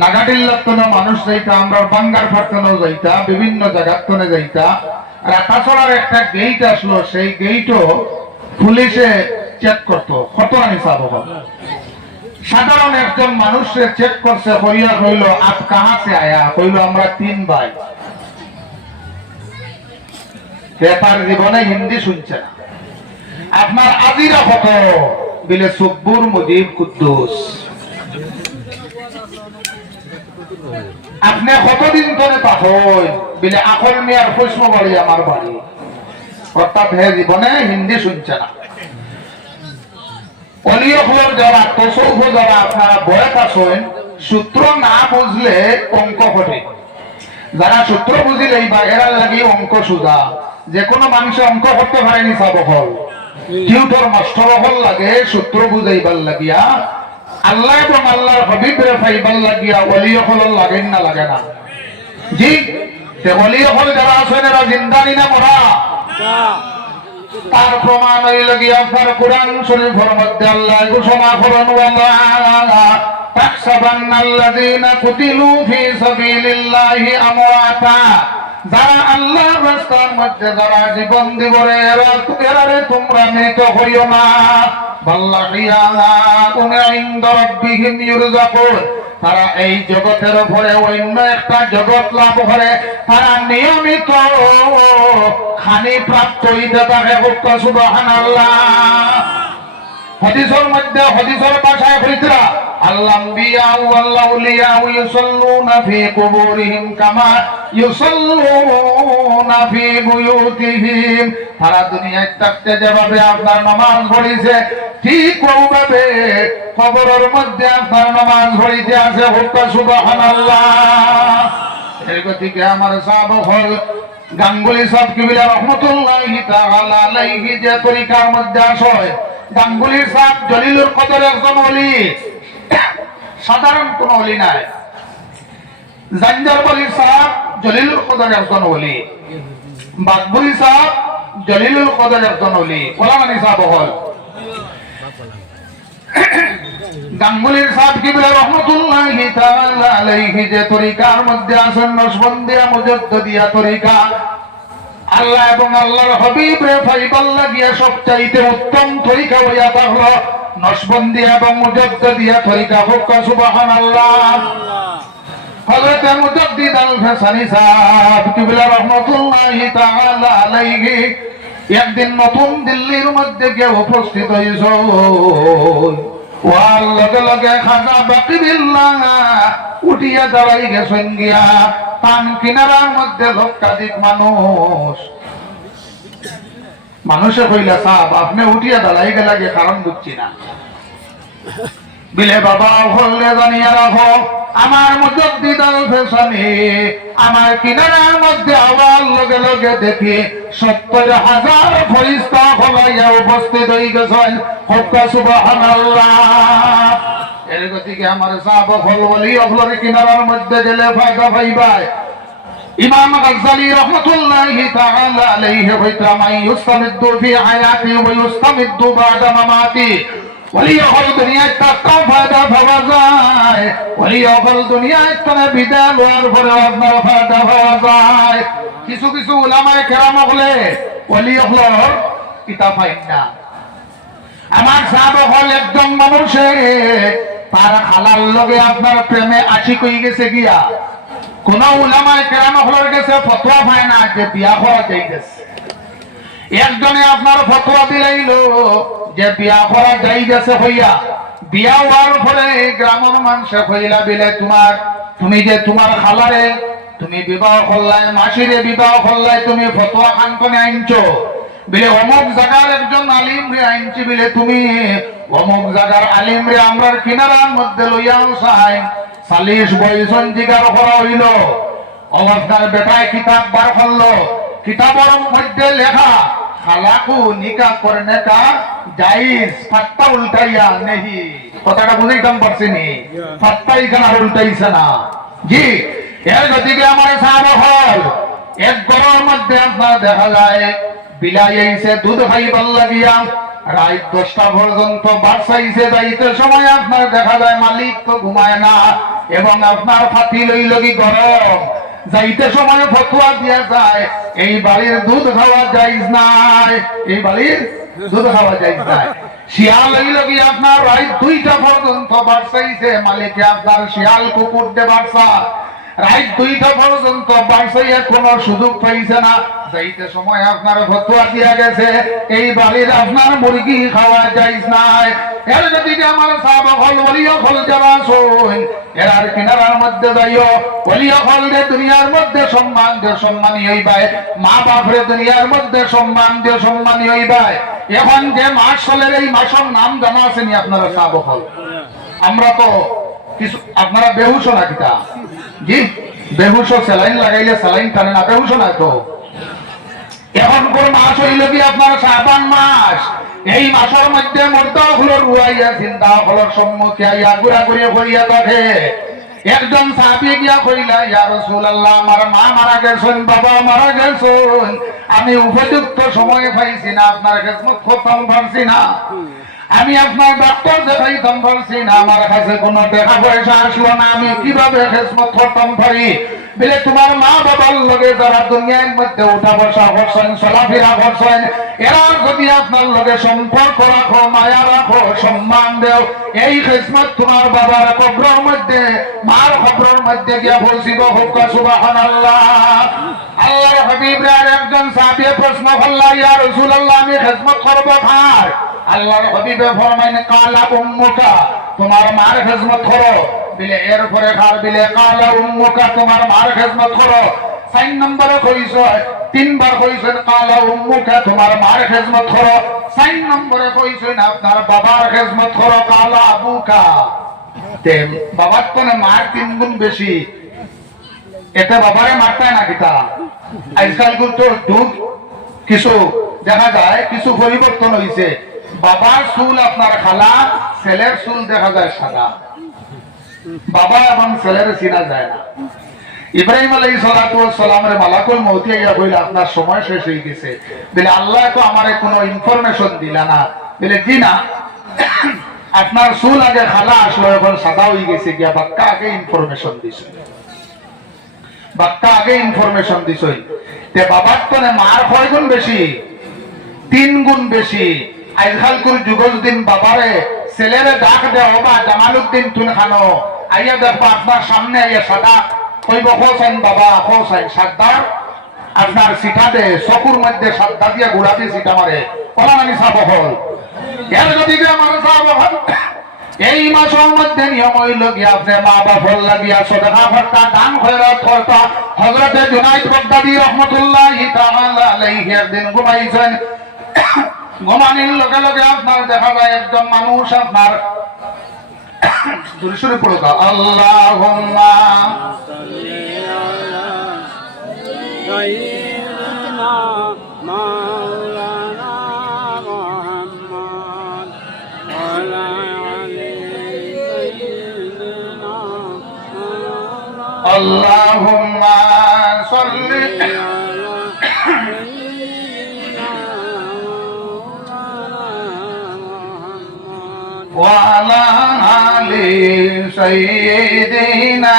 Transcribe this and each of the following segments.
নাগাটিল্লার তনে মানুষ যাইতা, আমরা বাঙ্গার ফাটতনে যাইতা, বিভিন্ন জায়গার তনে যাইতা। আর আটাছড়ার একটা গেইট আসলো, সেই গেইটও পুলিশে চেক করতো, খতরা হিসাব হবে। সাধারণ একজন মানুষে চেক করছে, হইয়া হইল আপ কাহা সে আয়া, হইল আমরা 3 ভাই। ব্যাপার জীবনে হিন্দি শুনছে না। আপনার আজিরা কত বিলে সুব্বুর মুজিব কুদ্দুস। আপনি কতদিন ধরে পাঠই বিলে আকল মিয়ার প্রশ্ন বাড়ি আমার বাড়ি। অর্থাৎ হে জীবনে হিন্দি শুনছে না। অলিয়ফলর যারা তসৌফ যারা আপনারা বয়স আসেন, সূত্র না বুঝলে অঙ্ক কঠিন। যারা সূত্র বুঝিলে বা এরা লাগি অঙ্ক সুজা। যে কোনো মানুষে অঙ্ক করতে পারেনি সাবহল, টিউটর মাস্টার হল লাগে সূত্র বুঝাইবার লাগিয়া। আল্লাহ এবং আল্লাহর হাবিবের ফাইবার লাগিয়া অলিয়ফলর লাগেন না লাগে না? জি, অলিয়ফল যারা আছেন এরা জিন্দানি না মরা? তার প্রমাণ হইল গিয়ে আপনার কোরআন শরীফের মধ্যে আল্লাহ ঘোষণা করেন, ওয়াল্লাহ তাহসাবান্নাল্লাযীনা কুতিলু ফী সাবিলিল্লাহি আমওয়াতা। যারা আল্লাহর রাস্তার মধ্যে যারা জীবন দিবরে এরারে তোমরা মৃত হইও না। বাল্লাহিয়াকুনা ইনদা রাব্বিহিম ইরযাকুন। তারা এই জগতের উপরে অন্য একটা জগৎ লাভ করে, তারা নিয়মিত খানি প্রাপ্ত হইতে থাকে। সুবহানাল্লাহ। হাদিসের মধ্যে হাদিসের ভাষায় হইতরা আল্লাহ আম্বিয়া ওয়াল আউলিয়া ইউসাল্লুনা ফি কুবুরিহিম কামা ইউসাল্লুনা ফি বুয়ুতিহিম। তারা দুনিয়ায় থাকতে যেভাবে আপনার নামাজ পড়িছে, ঠিক ওইভাবে কবরের মধ্যে আপনার নামাজ পড়িতে আছে। সুবহানাল্লাহ। এর গতিকে আমার সাহাবা হল গাঙ্গুলি সাহেব কিবলা রহমাতুল্লাহি তাআলা আলাইহি যে তরিকার মধ্যে আসে, গাঙ্গুলি সাহেব জলিলুল কদর একজন ওলি, সাধারণ কোন ওলি নাই। জাঞ্জারবলি সাহেব জলিলুল কদর একজন ওলি, বাকবুলি সাহেব জলিলুল কদর একজন ওলি। ওলামানি সাহেব হল গাঙ্গুলির সাহেব কিবলা রহমাতুল্লাহি তাআলা আলাইহি যে তরিকার মধ্যে আছেন নশবন্দিয়া মুজাদ্দিদিয়া তরিকা। আল্লাহ এবং আল্লাহর হাবিব রে ফাইবার লাগিয়া সবচাইতে উত্তম তরিকা হইয়া থাকলো নশবন্দিয়া এবং মুজাদ্দিদিয়া তরিকা। সুবহানাল্লাহ। হযরত মুজাদ্দিদ আল হাসানী সাহেব কিবলা রহমাতুল্লাহি তাআলা আলাইহি একদিন নতুন দিল্লির মধ্যে গিয়ে উপস্থিত হইছেন। ওয়ার লগে লগে খাজা বাকিবিল্লাহ উঠিয়া দাঁড়াই গেছেন গিয়া। পান কিনারার মধ্যে লক্ষাধিক মানুষে কইলা, সাহেব আপনি উঠিয়া দাঁড়াই গেলে কারণ বুঝছি না। বিলে বাবা হলে জানিয়া রাখো, আমার মুজাদ্দিদ আল হাসানী আমার কিনারার মধ্যে আওয়াজ লগে লগে দেখি ৭০,০০০ ফেরেশতা হলাইয়া উপস্থিত হয়ে গেছেন। সুবহানাল্লাহ। এর গতিকে আমার সাহাবা হল ওলি অফলর কিনারার মধ্যে গেলে ফায়দা পাইবাই। ইমাম গাজ্জালী রাহমাতুল্লাহি তাআলা আলাইহি হইতা মাই ইউস্তামিদ্দু ফি হায়াতি ওয়া ইউস্তামিদ্দু বাদা মামাতি। ওলি হল দুনিয়ায় তাও ফায়দা পাওয়া যায়, ওলি হল দুনিয়ায় তারা বিদায় লওয়ার পরে আপনার ফায়দা পাওয়া যায়। কিছু কিছু উলামায়ে কেরাম হলে ওলি হলর কিতাব পাইন না। আমার সাহাবা হল একজন মানুষে তার খালার লগে আপনার প্রেমে আশিক হয়ে গেছে গিয়া। কোন উলামায়ে কেরাম হলর কাছে ফতোয়া পায় না যে বিয়া করা যাইতেছে। একজনে আপনার ফতোয়া দিলাইলো যে বিয়া করা যাই গেছে হইয়া। বিয়া হওয়ার পরে গ্রামের মানুষে কইলা বিলে তুমি যে তোমার খালারে তুমি বিবাহ করলাই, মাসিরে বিবাহ করলাই, তুমি ফতোয়া খানকনে আনছো বিলে অমুক জায়গার একজন আলিম রে আনছি বিলে তুমি অমুক জায়গার আলিম রে আমরার কিনারার মধ্যে লইয়া চাই। সালিশ বয়সন জিগার করা হইল। অবস্থার বেটায় কিতাব বার করলো। কিতাবের মধ্যে লেখা খালাকু নিকা করনে কা জায়েজ, ফাত্তা উল্টাইয়া নেহি। কথাটা বুঝাইতাম পারছি নি? ফাত্তা এখানে উল্টাইছে না। জি, এর গতিকে আমার সাহাবা হল এক ঘরের মধ্যে আপনার দেখা যায় বিলাই আইছে দুধ খাইবার লাগিয়া। রাত 10টা পর্যন্ত বাসাইছে যাইতে সময় আপনার দেখা যায় মালিক তো ঘুমায় না এবং আপনার ফাতি লইল কি গরম যাইতে সময় ফতুয়া দিয়া যায় এই বাড়ির দুধ খাওয়া যাইজ নাই, এই বাড়ির দুধ খাওয়া যাইজ নাই। শিয়াল হইল কি আপনার রাত 2টা পর্যন্ত বাসাইছে মালিকে আপনার শিয়াল কুকুর দে বাসা রাত 2টা পর্যন্ত বাসাইয়া কোনো সুযোগ পাইছে না যাইতে সময় আপনার ফতুয়া দিয়া গেছে এই বাড়ির আপনার মুরগি খাওয়া যাইজ নাই। এর যদি আমার সাহাবা হল ওলিও ফল যারা শুন এর আর কিনারার মধ্যে যাইও ওলিও ফল দে দুনিয়ার মধ্যে সম্মান দে সম্মানী হইবাই, মা বাপরে দুনিয়ার মধ্যে সম্মান দে সম্মানী হইবাই। এখন যে মাস চলের এই মাসের নাম জানা আছে নি আপনারা সাহাবা হল? আমরা তো কিছু আপনারা বেহুশ না কিতা জি বেহুশ স্যালাইন লাগাইলে স্যালাইন টানে না, বেহুশ না তো। এখন কোন মাস হইল কি আপনার শাবান মাস, এই মাসের মধ্যে মর্দা হলো রুয়াইয়া চিন্তা হলো সম্মুখে আইয়া ঘুরা ঘুরিয়ে করিয়া দেখে একজন সাহাবী গিয়া কইলা ইয়া রাসূলুল্লাহ আমার মা মারা গেছেন, বাবা মারা গেছেন, আমি উপযুক্ত সময় পাইছি না, আপনার খেদমত করতাম পারছি না, আমি আপনার ডাক্তার দেখাইতাম পারছি না, আমার কাছে কোনো টাকা পয়সা আসলো না, আমি কিভাবে খেদমত করতাম পারি? বলে তোমার মা বাবার লগে যারা দুনিয়ার মধ্যে উঠা বসা করছেন চলাফেরা করছেন এরা যদি আপনার লগে সম্পর্ক রাখো মায়া রাখো সম্মান দেও এই খেদমত তোমার বাবার কবরের মধ্যে মার কবরের মধ্যে গিয়া পৌঁছিব। হোক সুবহানাল্লাহ। আল্লাহর হাবিবের একজন সাহাবী প্রশ্ন করলেন ইয়া রাসূলুল্লাহ আমি খেদমত করব কার? আল্লাহর হাবিবে ফরমাইলেন কালা উম্মুকা তোমার মার খেদমত করো। বিলে এরপরে কার? বিলে কালা উম্মুকা তোমার মার খেদমত করো। 4 নম্বরে কইছো 3বার কইছেন কালা উম্মুকা তোমার মার খেদমত করো। 4 নম্বরে কইছেন আপনার বাবার খেদমত করো কালা আবুকা। তে বাবার তো মার 3 গুণ বেশি, এটা বাবারে মারতায় না কিতা। আজকাল কিন্তু দুধ কিছু দেখা যায় কিছু পরিবর্তন হইছে, বাবার চুল আপনার খালা, ছেলের চুল দেখা যায় সাদা, বাবা এবং ছেলের চিনা যায় না। ইব্রাহিম আলাইহিস সালাতু ওয়াস সালামের মালাকুল মউত ইয়া কইলা আপনার সময় শেষ হয়ে গেছে। বলে আল্লাহ তো আমারে কোনো ইনফরমেশন দিলা না। বলে জি না, আপনার চুল আগে খালা আসলো এখন সাদা হয়ে গেছে গিয়া বাক্কা আগে ইনফরমেশন দিছে, বাক্কা আগে ইনফরমেশন দিছে। তে বাবার তো মার 6 গুণ বেশি, 3 গুণ বেশি। আজকালকার যুগ দিন বাবারে ছেলেরে ডাক দেও বা জামালউদ্দিন তুন খানো আইয়া দেখবা আপনার সামনে আইয়া সাদা কইব হোসেন বাবা হোসেন সাদ্দার আপনার সিটা দে চকুর মধ্যে সাদ্দা দিয়া গুড়াতে সিটা মারে ওলা মানে সাব হল। এর যদি আমার সাব হল এই মাসের মধ্যে নিয়ম হইল গিয়া আপনি মা বাবার লাগিয়া সদকা করতা দান খয়রাত করতা। হযরতে জুনাইদ বাগদাদী রাহমাতুল্লাহি তাআলা আলাইহি একদিন ঘুমাইছেন, ঘুমানির লগে লগে আপনার দেখা যায় একজন মানুষ আপনার জোরে সোরে পড়ো আল্লাহুম্মা সাল্লি আলা সাইয়্যিদিনা মাওলানা মুহাম্মদ ওয়া আলা আলি সাইয়্যিদিনা আল্লাহুম্মা সাল্লি وعلى آل سيدنا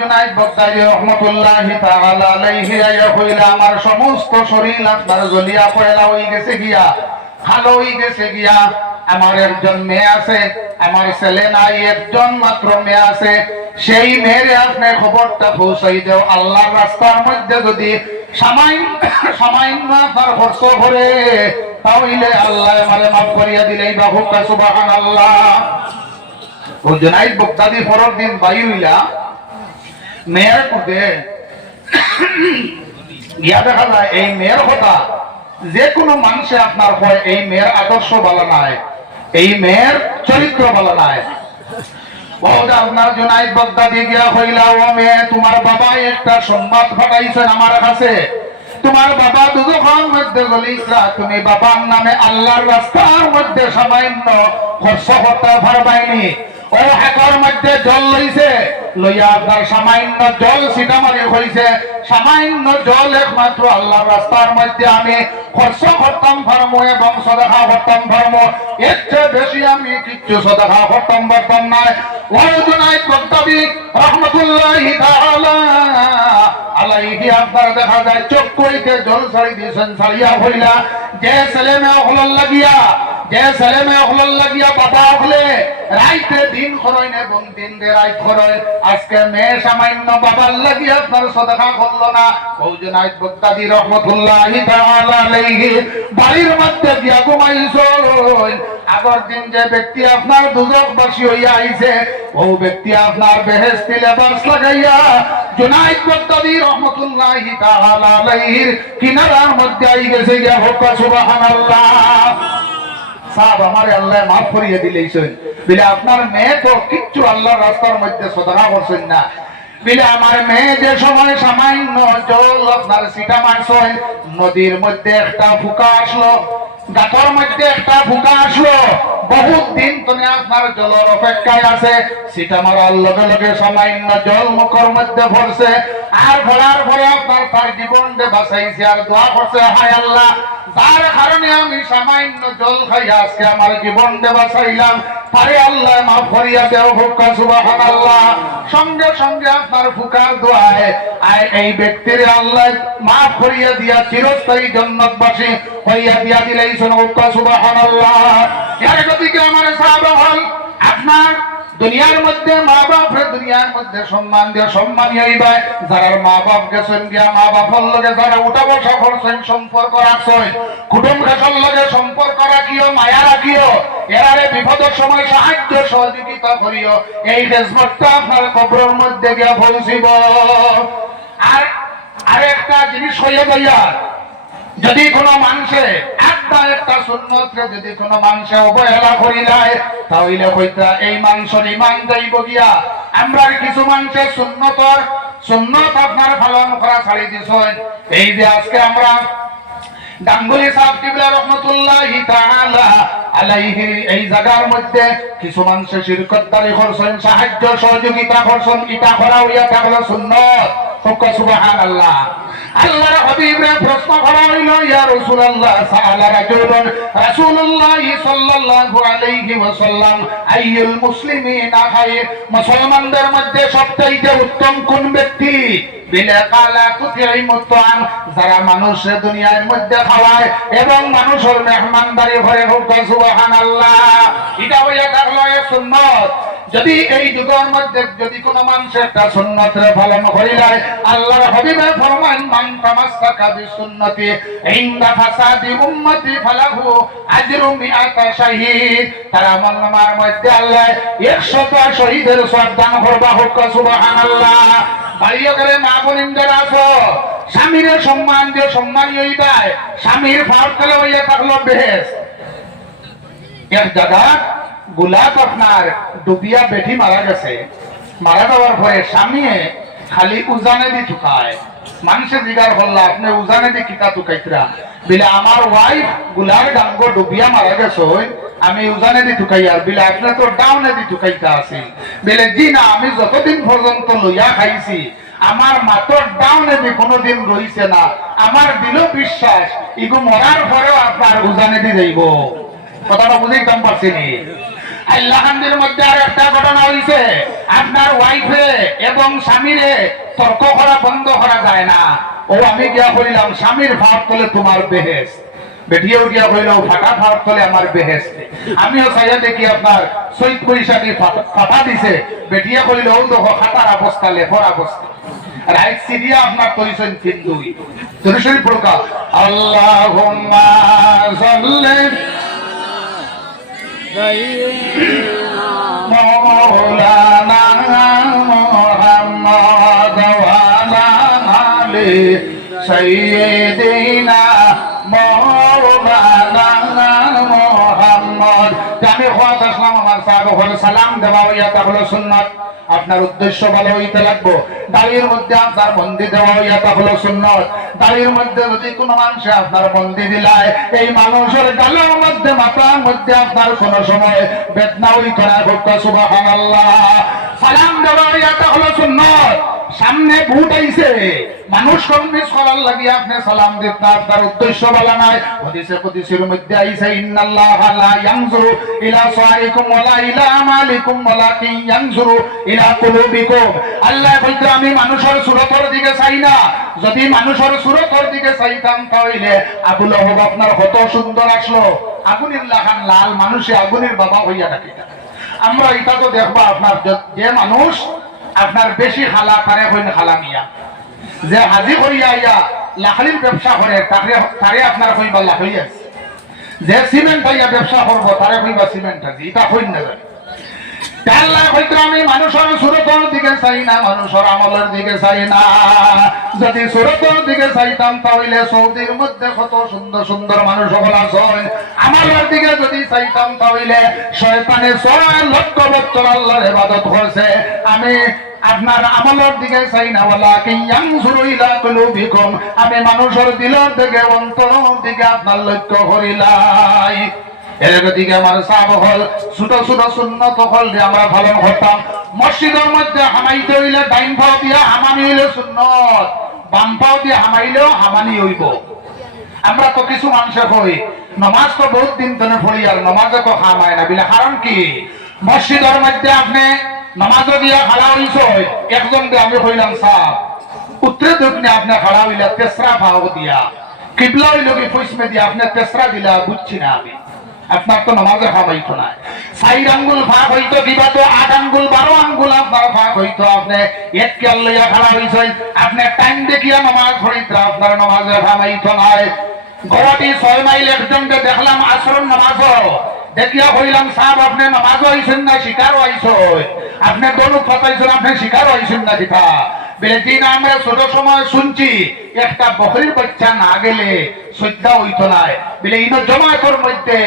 জুনাইদ বাগদাদী রাহমাতুল্লাহি তাআলা আলাইহি আয়া কইলা আমার সমস্ত শরীর আপনার জ্বলিয়া পয়লা হয়ে গেছে গিয়া, ভালো হয়ে গেছে গিয়া। আমার একজন মেয়ে আছে, আমার ছেলে নাই, একজন মাত্র মেয়ে আছে। সেই মেয়েরে আপনি খবরটা পৌঁছাই দেও আল্লাহর রাস্তার মধ্যে যদি সামান্য আপনার খরচ করে তাহলে আল্লাহ আমারে মাফ করিয়া দিলেই বা হোক সুবহানাল্লাহ। ও জুনাইদ বাগদাদী পরের দিন বাইর হইলা মেয়ের কুদে গিয়া দেখা যায় এই মেয়ের কথা যে কোনো মানুষে আপনার হয় এই মেয়ের আদর্শ ভালো নাই, এই মেয়ের চরিত্র ভালো নাই। আপনার জুনাইদ বাগদাদী গিয়া হইলা ও মেয়ে তোমার বাবা একটা সংবাদ পাঠাইছেন আমার কাছে, তোমার বাবা দুজনের মধ্যে গলিরা তুমি বাবার নামে আল্লাহর রাস্তার মধ্যে সামান্য খরচ করতে পারবাইনি। ও হাতের মধ্যে জল লইছে, লইয়া আপনার সামান্য জল সিটামারি হয়েছে, সামান্য জল একমাত্র আল্লাহর রাস্তার মধ্যে আমি খরচ করতাম ধর্ম এবং সদকা করতাম ধর্ম, এর চেয়ে বেশি আমি কিচ্ছু সদকা করতাম পারতাম না। ওয়াজুনাইদ বাগদাদি রহমাতুল্লাহি তাআলা আলাইহি আপনারা দেখা যায় চক্ষুইতে জল ছাড়ি দিয়েছেন, ছাড়িয়া হইলা যে ছেলে মেয়ে হলল লাগিয়া, যে ছেলে মেয়ে হলল লাগিয়া বাবা হলে রাইতে দিন খরইন এবং দিন দে রাইত খরইন, আজকে মেয়ে সামান্য বাবার লাগিয়া আপনার সদকা করলো না। ওয়াজুনাইদ বাগদাদি রহমাতুল্লাহি তাআলা আলাইহি বাড়ির মধ্যে গিয়া ঘুমাইছেন, আগর দিন যে ব্যক্তি আপনার দুজকবাসী হইয়া আইছে ও ব্যক্তি আপনার বেহেশতি লেবাস লাগাইয়া জুনাইদ বাগদাদি রহমাতুল্লাহি তাআলা আলাইহির কিনারার মধ্যে আই গেছে, ইয়া হোক সুবহানাল্লাহ। সাহেব আমারে আল্লাহ মাফ করিয়ে দিলেইছেন বলে আপনার মেয়ে তো কিচ্ছু আল্লাহর রাস্তার মধ্যে সদকা করছেন না, বিলে আমার মেয়ে যে সময় সামান্য জল আপনার সিটা মারছেন, নদীর মধ্যে একটা ফুকা আসলো, গাতর মধ্যে একটা ফুকা আসলো, বহুত দিন তুমি আপনার জলের অপেক্ষায় আছে, সিটা মারার লগে লগে সামান্য জল মুখের মধ্যে ভরছে, আর ভরার পরে আপনার তার জীবনকে বাঁচাইছে আর দোয়া করছে, হায় আল্লাহ যার কারণে আমি সামান্য জল খাই আজকে আমার জীবনকে বাঁচাইলাম, তারে আল্লাহ মাফ করিয়া দেও, হোক সুবহানাল্লাহ। সঙ্গে সঙ্গে আপনার ফুকার দোয়ায় আর এই ব্যক্তির আল্লাহ মাফ করিয়া দিয়া চিরস্থায়ী জান্নাতবাসী হইয়া দিয়া দিলেইছেন, হোক সুবহানাল্লাহ। এর গতিকে আমার সাহাবা হল আপনার দুনিয়ার মধ্যে মা বাপরে দুনিয়ার মধ্যে সম্মান দিয়ে সম্মানী হইবে, যারা মা বাপ গেছেন গিয়া মা বাপের লগে যারা উঠা বসা করছেন সম্পর্ক রাখছেন, কুটুম খাসর লগে সম্পর্ক রাখিও, মায়া রাখিও, এরারে বিপদের সময় সাহায্য সহযোগিতা করিও, এই খেজমতটা আপনার কবরের মধ্যে গিয়া পৌঁছিব। আর আরেকটা জিনিস হইয়া যাইয়া, যদি কোনো মানুষে একটা সুন্নতরে যদি কোনো মানুষে অবহেলা করিলায় তাহলে হইতা এই মানুষের ইমান যাইব গিয়া। আমরা কিছু মানুষের সুন্নত আপনার পালন করা ছাড়ি দিছেন, এই যে আজকে আমরা গাঙ্গুলি সাহেব কিবলা রহমাতুল্লাহি তাআলা আলাইহি এই জায়গার মধ্যে কিছু মানুষ শিরকতদারি করছেন, সাহায্য সহযোগিতা করছেন, এটা করা হইয়া থাকলো সুন্নত, সুবহানাল্লাহ। আল্লাহর হাবিবের প্রশ্ন করা হইল, ইয়া রাসূলুল্লাহ সাআলা রাজুলুন রাসূলুল্লাহ সাল্লাল্লাহু আলাইহি ওয়াসাল্লাম আইয়ুল মুসলিমিনা খায়র, মুসলমানদের মধ্যে সবচেয়ে উত্তম কোন ব্যক্তি? বিলা কালা কুতিইমুত তাআম, যারা মানুষের দুনিয়ার মধ্যে খাওয়ায় এবং মানুষের মেহমানদারি করে, হোক সুবহানাল্লাহ। এটা হইয়া থাকলো সুন্নত। যদি এই যুগের মধ্যে যদি কোন মানুষ একটা সুন্নতের পালন করিলায়, আল্লাহর হাবিবে ফরমান, মান তামাসসাকা বিসুন্নতি ইনদা ফাসাদি উম্মতি ফালাহু আজরু মিআতা শাহীদ, তার আমলনামার মধ্যে আল্লাহ 100টা শহীদের সওয়াব দান করবা, হোক সুবহানাল্লাহ। বাড়িও গেলে মা বোনিনদের আছো, স্বামীর সম্মান দিয়ে সম্মানী হইবা, স্বামীর ফাওয়ার তলে হইয়া থাকলো বেহেশত। এক জায়গা গোলাপ আপনার ডুবিয়া বেঠি মারা গেছে, মারা যাওয়ার পরে স্বামী খালি উজানে দি ঠুকায়, মানুষে জিগার করলা আপনি উজানে দি কিতা ঠুকাইতরা, বিলে আমার ওয়াইফ গুলার গাঙ্গ ডুবিয়া মারা গেছে, আমি উজানে দি ঠুকাই, আর বিলে আপনি তো ডাউনে দি ঠুকাইতা আছেন, বিলে জি না, আমি যতদিন পর্যন্ত লইয়া খাইছি আমার মাতর ডাউনে দি কোনোদিন রইছে না, আমার দিল বিশ্বাস ইগো মরার পরেও আপনার উজানে দি যাইব। কথাটা বুঝাইতাম পারছিনি? আল্লাহানদের মধ্যে আর একটা ঘটনা হইছে, আপনার ওয়াইফে এবং স্বামীরে তর্ক করা বন্ধ করা যায় না। ও আমি গিয়া করিলাম স্বামীর ভাব তলে তোমার বেহেশত, বেটিয়ে উঠিয়া কইল ফাটা ভাব তলে আমার বেহেশত। আমিও চাইয়া দেখি আপনার চৈত পয়সাটি ফাটা দিছে, বেটিয়ে কইল ও দেখো খাতার অবস্থা, লেখর অবস্থা, রাইট সিরিয়া আপনার তৈছেন ফিন্দুই জনশরী প্রকার। আল্লাহুম্মা সাল্লি মৌলানা মুহাম্মদ ওয়া আলা আলি সাইয়্যিদিনা মৌলানা মুহাম্মদ। আমি ওয়াজ আসলাম আমার সাহাবায়ে সালাম দেওয়া হইয়া তাহলে সুন্নাত, আপনার উদ্দেশ্য ভালো হইতে লাগবো। দাড়ির মধ্যে আপনার বন্দি দেওয়া হইয়া তাহলে সুন্নাত, দাড়ির মধ্যে যদি কোনো মানুষ আপনার বন্দি দিলায়, এই মানুষের গালের মধ্যে মাথার মধ্যে আপনার কোন সময় বেদনা হইতে না, হোক সুবহানাল্লাহ। সালাম দেওয়া এটা হলো সুন্নত। সামনে ভূত আইছে, মানুষ কনভিন্স করার লাগি আপনি সালাম দিতে আপনার উদ্দেশ্য বলা নাই। হাদিসে কুদসির মধ্যে আইছে ইন্নাল্লাহা লা ইয়ানজুরু ইলা সারিকুম ওয়ালা ইলা আমালিকুম ওয়ালাকিন ইয়ানজুরু ইলা কুলুবিকুম। আল্লাহ বলতে আমি মানুষের সুরতের দিকে চাই না, যদি মানুষের সুরতের দিকে চাইতাম তাহলে আবু লাহাব আপনার কত সুন্দর আসলো, আগুনের লাগান লাল মানুষে আগুনের বাবা হইয়া ডাকিতা। আমরা এটা তো দেখবা আপনার যে মানুষ আপনার বেশি খালা তারে হইন খালা মিয়া, যে হাজি করিয়া আইয়া লাকড়ির ব্যবসা করে তারে আপনার কইবা লাকড়ি আছে, যে সিমেন্ট আইয়া ব্যবসা করবো তারে কইবা সিমেন্ট আছে, এটা হইন না জানি। আল্লাহ হয়তো আমি মানুষের সুরতর দিকে চাই না, মানুষের আমলের দিকে চাই না। যদি সুরতর দিকে চাইতাম তাহলে সৌদির মধ্যে কত সুন্দর সুন্দর মানুষ সকল আছেন। আমলের দিকে যদি চাইতাম তাহলে শয়তানে 6 লক্ষ বছর আল্লাহর ইবাদত করছে। আমি আপনার আমলের দিকে চাই না, ওয়ালাকিন ইয়ানজুরু ইলা কুলুবিকুম, আমি মানুষের দিলের দিকে অন্তরের দিকে আপনার লক্ষ্য করিলাই। এর দিকে আমার সাহাবা হল ছোট ছোট সুন্নত হল যে আমরা পালন করতাম। মসজিদের মধ্যে হামাইতে হইলে ডাইন পাও দিয়া হামানি হইলে সুন্নত, বাম পাও দিয়ে হামাইলেও হামানি হইব। আমরা তো কিছু মানুষে কই নমাজ তো বহুত দিন ধরে পড়ি আর নমাজে তো হামায় না বিলে, কারণ কি মসজিদের মধ্যে আপনি নমাজও দিয়া খাড়া হইছ, একজন দিয়ে আমি কইলাম সাহেব উত্তরে দক্ষিণে আপনি খাড়া হইলে তেসরা ভাও দিয়া, কিবলা হইল কি পশ্চিমে দিয়া আপনি তেসরা দিলা, বুঝছি না আমি আপনার তো নামাজে হাবাইতো না। 4 আঙ্গুল ভাগ হইতো কিবা তো 8 আঙ্গুল 12 আঙ্গুল আপনার ভাগ হইতো, আপনি এক কেল লইয়া খাড়া হইছেন, আপনি টাইম দেখিয়া নামাজ পড়িতে আপনার নামাজে হাবাইতো না। গড়াটি 6 মাইল একজনকে দেখলাম আসরের নামাজও দেখিয়া কইলাম সাহেব আপনি নামাজও আইছেন না শিকারও আইছেন, আপনি দোনো কথাইছেন, আপনি শিকারও আইছেন না কিতা বেদিন। আমরা ছোট সময় শুনছি একটা বকরির বাচ্চা না গেলে সজ্জা হইতো না বলে, ইনো জমায়েতের মধ্যে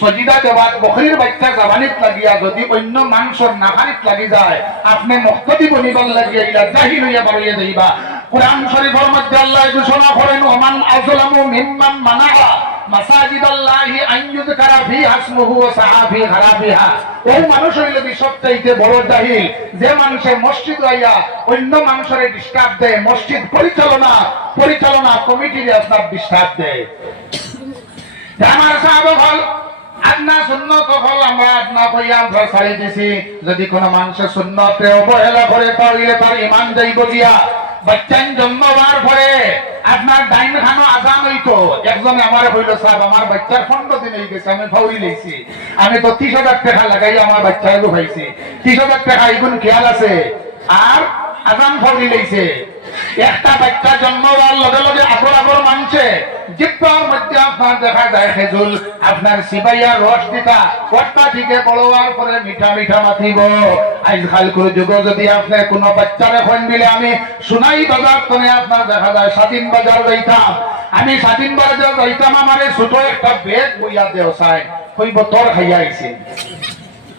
সজিদা দেওয়াত বকরির বাচ্চা জাবানিত লাগিয়া যদি অন্য মাংসর নাহারিত লাগি যায় আপনি মুক্তি বনিবার লাগিয়া ইলা জাহিল হইয়া বাড়িয়ে যাইবা। কুরআন শরীফের মধ্যে আল্লাহ ঘোষণা করেন ওমান আযলামু মিম্মান মানাআ মাসাজিদাল্লাহি আন ইউযকারা ফিহা ইসমুহু ওয়া সাআ ফি খারাবিহা। ওই মানুষ হইল কি সবচাইতে বড় জাহিল যে মানুষে মসজিদ আইয়া অন্য মানুষের ডিস্টার্ব দেয়, মসজিদ পরিচালনা কমিটির আপনার ডিস্টার্ব দেয়। আমার সাহাবা হল আপনার সুন্নত হল আমরা আপনা কইয়া আমরা ছাড়ি দিছি। যদি কোনো মানুষের সুন্নতে অবহেলা করে তাহলে তার ঈমান যাইব গিয়া। বাচ্চা জন্ম হওয়ার পরে আপনার ডাইন খানো আজান হইতো, একজনে আমার হইল সাহেব আমার বাচ্চার 15 দিন হয়ে গেছে, আমি ফাউরি লইছি, আমি তো 30,000 টাকা লাগাই আমার বাচ্চা এলো খাইছি, 30,000 টাকা এগুন খেয়াল আছে আর আজান ফাউরি লইছে। একটা বাচ্চা জন্ম হওয়ার লগে লগে আগর মানছে জিব্বার মধ্যে আপনার দেখা যায় খেজুল আপনার সিবাইয়া রস দিতা কর্তা থেকে বড় হওয়ার পরে মিঠা মিঠা মাতিব। আজকাল করে যুগ যদি আপনি কোনো বাচ্চারে ফোন দিলে আমি সোনাই বাজার তনে আপনার দেখা যায় স্বাধীন বাজার যাইতাম, আমি স্বাধীন বাজার যাইতাম, আমার ছোট একটা বেগ বইয়া দেও চাই কইব তোর খাইয়া আইছে,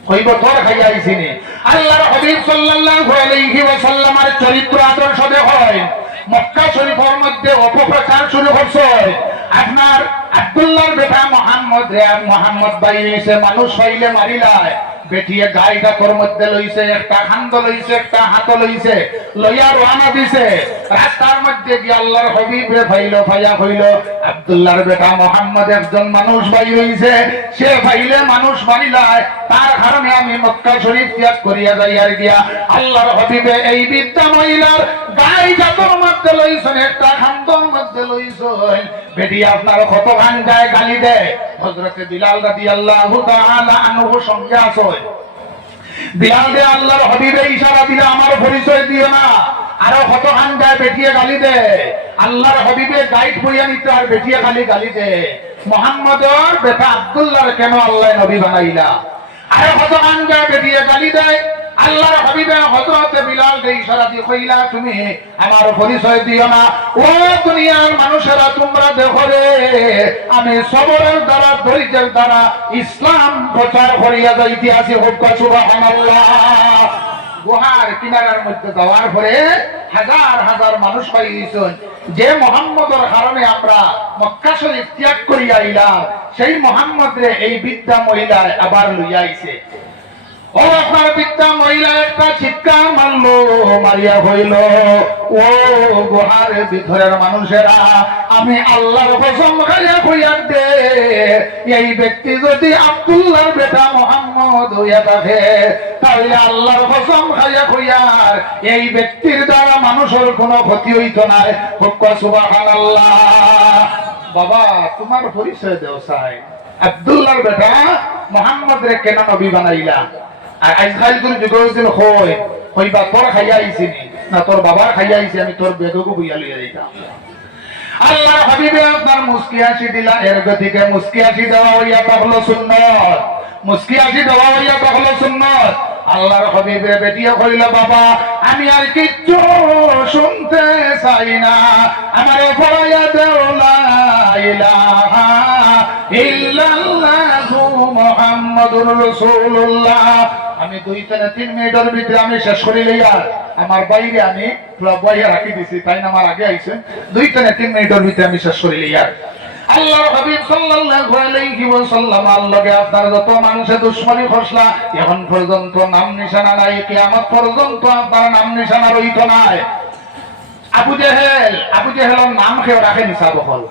কইব তোর খাইয়া আইছিনি। আল্লাহর হাবিব সাল্লাল্লাহু আলাইহি ওয়াসাল্লামের চরিত্র আদর্শ দেখেন মক্কা শরীফের মধ্যে অপপ্রচার শুরু করছে। আপনার আব্দুল্লাহর বেটা মোহাম্মদ ভাই এসে মানুষ পাইলে মারিলায় বেটিয়ে গাইটা তোর মধ্যে লইছে, একটা খান্দ লইছে, একটা হাত লইছে, লইয়া রওনা দিছে। রাস্তার মধ্যে গিয়ে আল্লাহর হাবিব রে ভাইয়া হইল আব্দুল্লাহর বেটা মোহাম্মদ একজন মানুষ ভাই হইছে, সে ভাইলে মানুষ মারিলায়, তার কারণে আমি মক্কা শরীফ ত্যাগ করিয়া যাই আর গিয়া। আল্লাহর হাবিবে এই বিদ্যা মহিলার গাইটা তোর মধ্যে লইছেন, একটা খান্দর মধ্যে লইছেন, বেটি আপনার কত গান গায় গালি দেয়। হযরতে বিলাল রাদিয়াল্লাহু তাআলা আনহু সঙ্গে আছে, বিলাল দে আল্লাহর হাবিবে ইশারা দিলে আমার পরিচয় দিও না, আরো কত গান গায় বেটিয়ে গালি দেয়। আল্লাহর হাবিবে গাইড বইয়া নিতে আর বেটিয়ে খালি গালি দেয়। মুহাম্মদর বেটা আব্দুল্লাহর কেন আল্লাহ নবী বানাইলা, আরো কত গান গায় বেটিয়ে গালি দেয়। আল্লাহর হাবিবে হযরতে বিলাল কে ইশারা দিয়ে কইলা তুমি আমার পরিচয় দিও না। ও দুনিয়ার মানুষেরা তোমরা দেখো রে আমি সবরের দ্বারা ধৈর্যের দ্বারা ইসলাম প্রচার করিয়া যাইতে আছি। সুবহানাল্লাহ। গুহার কিনারার মধ্যে যাওয়ার পরে হাজার হাজার মানুষ পাইছেন, যে মুহাম্মদের কারণে আমরা মক্কা শরীফ ত্যাগ করিয়া আইলাম সেই মুহাম্মদ রে এই বিদ্যা মহিলা আবার লইয়া আইছে। ও আপনার বৃদ্ধা মহিলা একটা চিৎকার মারলো, মারিয়া হইল, ও গুহার ভিতরের মানুষেরা, আমি আল্লাহর কসম খাইয়া কইয়া দে, এই ব্যক্তি যদি আব্দুল্লাহর বেটা মুহাম্মদ হইয়া থাকে, তাহলে আল্লাহর কসম খাইয়া কইয়ার এই ব্যক্তির দ্বারা মানুষের কোনো ক্ষতি হইতো না। সুবহানাল্লাহ। বাবা তোমার পরিচয় দেও চাই, আব্দুল্লাহর বেটা মুহাম্মদ রে কেন নবী বানাইলা? আর আজকাল তোর যুগের হইবা তোর খাইয়া আইছি না তোর বাবার খাইয়া আইছি, আমি তোর বেগকু বইয়া লইয়া দিতাম। আল্লাহর হাবিবে আপনার মুস্কি হাসি দিলা, এর গতিকে মুস্কি হাসি দেওয়া হইয়া হলো সুন্নত, মুস্কি হাসি দেওয়া হইয়া হলো সুন্নত। আল্লাহর হাবিবে বেটিয়া কইল, বাবা আমি আর কিচ্ছু শুনতে চাই না, আমারে পড়াইয়া দেও লা ইলাহা ইল্লাল্লাহু মুহাম্মাদুর রাসূলুল্লাহ। আমি 2-3 মিনিটের ভিতরে আমি শেষ করে লইয়া আমার বাইরে আমি বইয়া রাখি দিছি, তাই না আমার আগে আইছে, 2-3 মিনিটের ভিতরে আমি শেষ করে লইয়া। আল্লাহর হাবিব সাল্লাল্লাহু আলাইহি ওয়াসাল্লাম আল্লাহকে আপনার যত মানুষে দুশমনি খসলা এখন পর্যন্ত নাম নিশানা নাই, কিয়ামত পর্যন্ত আপনার নাম নিশানা রইতো নাই। আবু জেহেলের নাম কেউ রাখে নিসা বহল,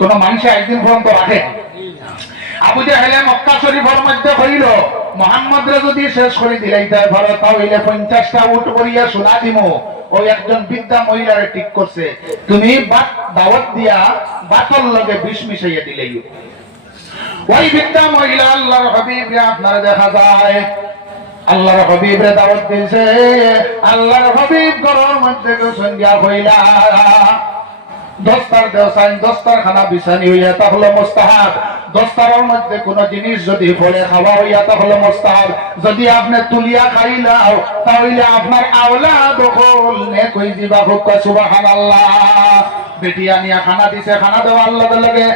কোন মানুষে একদিন পর্যন্ত রাখে। আবু জেহেলে মক্কা শরীফের মধ্যে কইল, মুহাম্মদরে যদি শেষ করে দিলাইতে পারো তাহলে 50টা উট করিয়া সোনা দিমু। ওই একজন বৃদ্ধা মহিলারে ঠিক করছে, তুমি দাওয়াত দিয়া বাতল লগে বিষ মিশাইয়া দিলেই। ওই বৃদ্ধা মহিলা আল্লাহর হাবিবরে আপনারা দেখা যায় আল্লাহর হাবিবরে দাওয়াত দিয়েছে, আল্লাহর হাবিব ঘরের মধ্যে সন্ধ্যা হইলা দস্তার দেওসান দস্তারখানা বিছানি হইয়া তাহলে মুস্তাহাব, দস্তারের মধ্যে কোন জিনিস যদি ফলে খাওয়া হইয়া তাহলে মুস্তাহাব, যদি আপনি তুলিয়া খাইলাও তাহলে আপনার আওলাদ হল নেক হই দিবা। সুবহানাল্লাহ। বেটিয়া নিয়া খানা দিছে, খানা দেওয়ার লগে লগে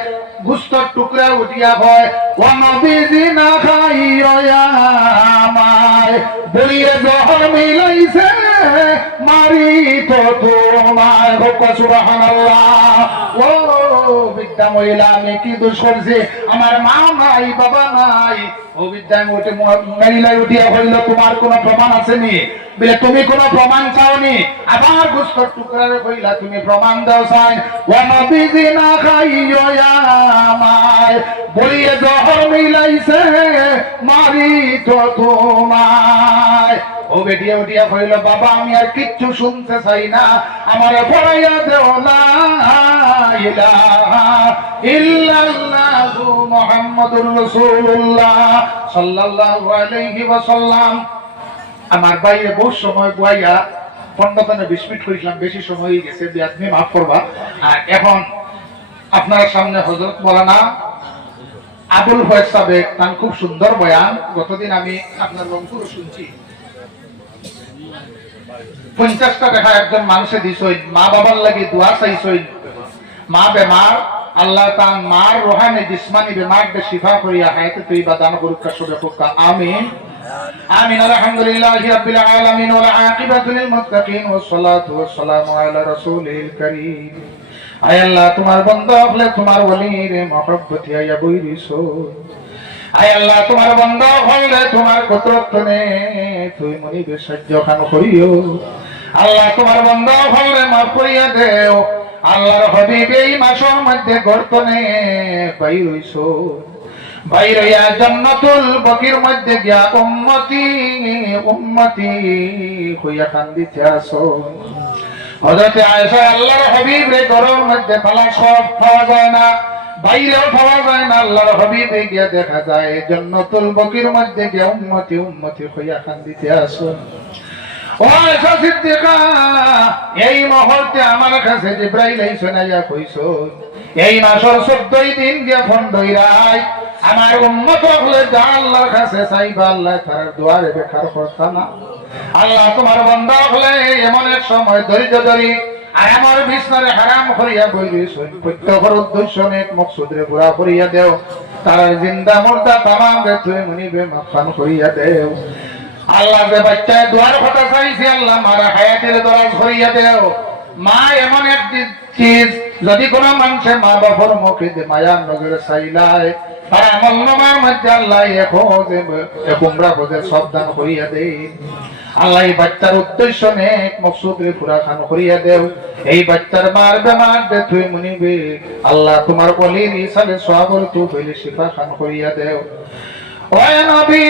গুস্তর টুকরা উঠিয়া হয়, ও নবীজি না খাইয়া আমায় বলিয়ে জহর মিলাইছে মারি তো তোমায়। সুবহানাল্লাহ। ও বৃদ্ধা মহিলা আমি কি দোষ করছি? আমার মা নাই, বাবা নাই। ও বৃদ্ধা মহিলা উঠিয়া হইল, তোমার কোন প্রমাণ আসেনি? বলে তুমি কোন প্রমাণ চাওনি? আবার গুস্তর টুকরারে কইলা তুমি প্রমাণ দাও চাই। ও নবীজি না খাইয়া আমায় বলিয়ে জহর মিলাইছে মারি তো তোমায়। ও বেটিয়া উঠিয়া কইল, বাবা আমি আর কিচ্ছু শুনতে চাই না, আমার পড়াইয়া দেও লা ইলাহা ইল্লাল্লাহু মুহাম্মাদুর রাসূলুল্লাহ সাল্লাল্লাহু আলাইহি ওয়াসাল্লাম। আমার বাইরে বহু সময় বইয়া 15-20 মিনিট করেছিলাম, বেশি সময় হয়ে গেছে, আপনি মাফ করবা। আর এখন আপনার সামনে হযরত মাওলানা আবুল ফয়েজ সাহেব তার খুব সুন্দর বয়ান, গতদিন আমি আপনার রংপুর শুনছি। 50টা টাকা একজন মানুষে দিছই, মা বাবার লাগি দোয়া চাইছই, মা বেমার, আল্লাহ তার মার রোহানি জিসমানি বেমারকে শিফা করিয়া হায়াতে তৈবা দান করুক। আমিন আমিন। আলহামদুলিল্লাহি রাব্বিল আলামিন ওয়াল আকিবাতু লিল মুত্তাকিন ওয়াস সালাতু ওয়াস সালামু আলা রাসূলিল কারীম। আয় আল্লাহ তোমার বান্দা হলে তোমার ওলির মহব্বতে আয়া বইরিছো। আয় আল্লাহ তোমার বান্দা হলে তোমার কতরতনে তুই মনিবে সাহায্য খান করিও। আল্লাহ তোমার বান্দা হলে মাফ করিয়া দেও। আল্লাহর হাবিব এই মাসের মধ্যে গর্তনে বাইর হইছো, বাইর হইয়া জান্নাতুল বাকির মধ্যে গিয়া উম্মতি উম্মতি হইয়া কান্দিতে আসো। হযরত আয়েশা আল্লাহর হাবিব রে ঘরের মধ্যে পালা সব পাওয়া যায় না, বাইরেও পাওয়া যায় না, আল্লাহর হাবিবে গিয়া দেখা যায় জান্নাতুল বাকির মধ্যে গিয়া উম্মতি উম্মতি হইয়া কান্দিতে আসো। ও আয়েশা সিদ্দিকা, এই মুহূর্তে আমার কাছে জিবরাইল আইসা নাইয়া কইছো, এই মাসের 14 দিন গিয়া ফোন ধইরাই আমার উম্মত হলে যা আল্লাহর কাছে চাইবা, আল্লাহ তার দুয়ারে বেকার করতা না। আল্লাহ তোমার বান্দা হলে এমন এক সময় ধৈর্য ধরি আর আমার বিছনারে হারাম করিয়া বইরিস, প্রত্যেকের উদ্দেশ্য নেক মকসুদরে পুরা করিয়া দেও, তার জিন্দা মুর্দা তামাম রে তুই মনিবে মাফান করিয়া দেও। আল্লাহ যে বাচ্চায় দুয়ার কথা চাইছি, আল্লাহ মারা হায়াতের দরাজ করিয়া দেও। মা এমন এক চিজ, যদি কোন মানুষে মা বাবার মুখে যে মায়ার নজরে চাইলায় আর আমল নামার মধ্যে আল্লাহ কুমড়া খোঁজে সাবধান করিয়া দে আল্লাহ এই বাচ্চার উদ্দেশ্য নেক মকসুদে পুরা খান করিয়া দেও এই বাচ্চার মার বেমার দে তুই মুনিবে আল্লাহ তোমার বলির ইসালে সওয়াবর তু হইলে শিফা খান করিয়া দেও ও নবী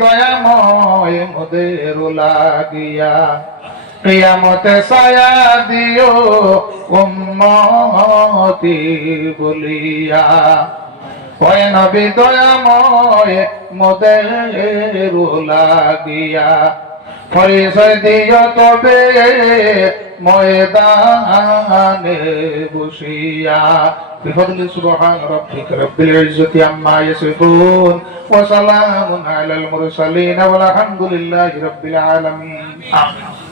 দয়াময় মোদের লাগিয়া কিয়ামতে ছায়া দিও উম্মতি বলিয়া ও নবী দয়াময় মোদের লাগিয়া পরিচয় দিও তবে ময়দানে বসিয়া بفضل سبحان ربك رب العزة عما يصفون وسلام على المرسلين والحمد لله رب العالمين آمين